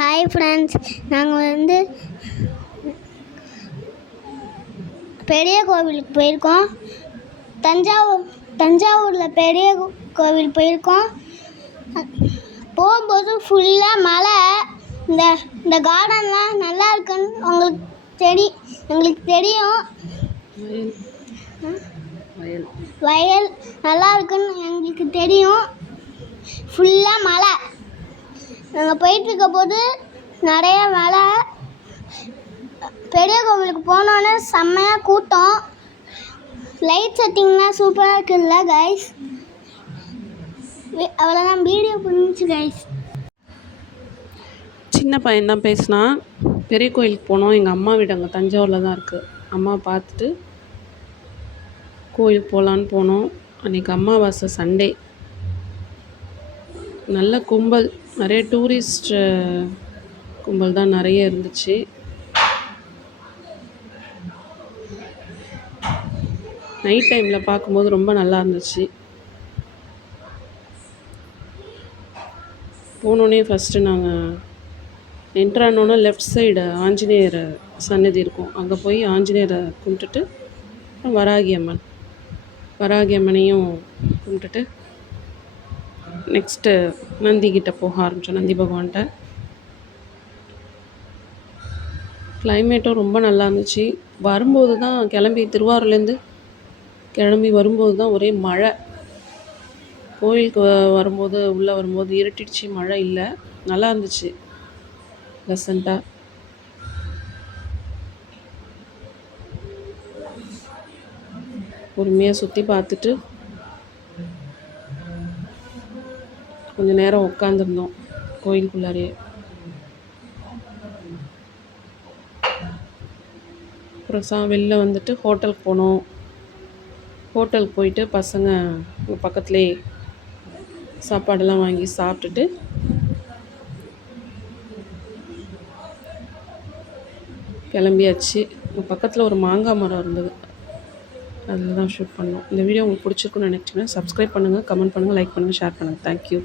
Hi friends, நாங்கள் பெரிய கோவிலுக்கு போயிருக்கோம். தஞ்சாவூரில் பெரிய கோவில் போயிருக்கோம். போகும்போது ஃபுல்லாக மழை. இந்த கார்டன்லாம் நல்லா இருக்குன்னு எங்களுக்கு தெரியும். வயல் நல்லா இருக்குன்னு எங்களுக்கு தெரியும். ஃபுல்லாக மழை. நாங்கள் போயிட்டுருக்க போது நிறைய மழை. பெரிய கோவிலுக்கு போனோன்னே செம்மையாக கூட்டம். லைட் செட்டிங்லாம் சூப்பராக இருக்குல்ல கைஸ். அவ்வளோதான், வீடியோ புரிஞ்சிச்சு கைஸ். சின்ன பையன்தான் பேசினான். பெரிய கோயிலுக்கு போனோம். எங்கள் அம்மா வீடு அங்கே தஞ்சாவூரில் தான் இருக்குது. அம்மா பார்த்துட்டு கோயிலுக்கு போகலான்னு போனோம். அன்றைக்கி அமாவாசை சண்டே. நல்ல கும்பல், நிறைய டூரிஸ்ட் கும்பல் தான் நிறைய இருந்துச்சு. நைட் டைமில் பார்க்கும்போது ரொம்ப நல்லா இருந்துச்சு. போனோடனே ஃபஸ்ட்டு நாங்கள் என்ட்ரானோன்னா லெஃப்ட் சைடு ஆஞ்சநேயர் சன்னதி இருக்கும். அங்கே போய் ஆஞ்சநேயரை கும்பிட்டுட்டு வராகி அம்மனையும் கும்பிட்டுட்டு நெக்ஸ்ட்டு நந்திக்கிட்ட போக ஆரம்பித்தோம். நந்தி பகவான்கிட்ட. கிளைமேட்டும் ரொம்ப நல்லா இருந்துச்சு. வரும்போது தான் திருவாரூர்லேருந்து கிளம்பி வரும்போது தான் ஒரே மழை. கோயிலுக்கு உள்ளே வரும்போது இருட்டிடுச்சு, மழை இல்லை. நல்லா இருந்துச்சு ப்ளசண்ட்டாக. பொறுமையாக சுற்றி பார்த்துட்டு கொஞ்சம் நேரம் உட்காந்துருந்தோம் கோயிலுக்குள்ளாரையே. அப்புறம் வெளில வந்துட்டு ஹோட்டலுக்கு போனோம். ஹோட்டலுக்கு போயிட்டு பசங்க பக்கத்துலேயே சாப்பாடெல்லாம் வாங்கி சாப்பிட்டுட்டு கிளம்பியாச்சு. பக்கத்தில் ஒரு மாங்காய் மரம் இருந்தது, அதில் தான் ஷூட் பண்ணோம். இந்த வீடியோ உங்களுக்கு பிடிச்சிருக்குன்னு நினச்சிங்கன்னா சப்ஸ்கிரைப் பண்ணுங்கள், கமெண்ட் பண்ணுங்கள், லைக் பண்ணுங்கள், ஷேர் பண்ணுங்கள். தேங்க்யூ.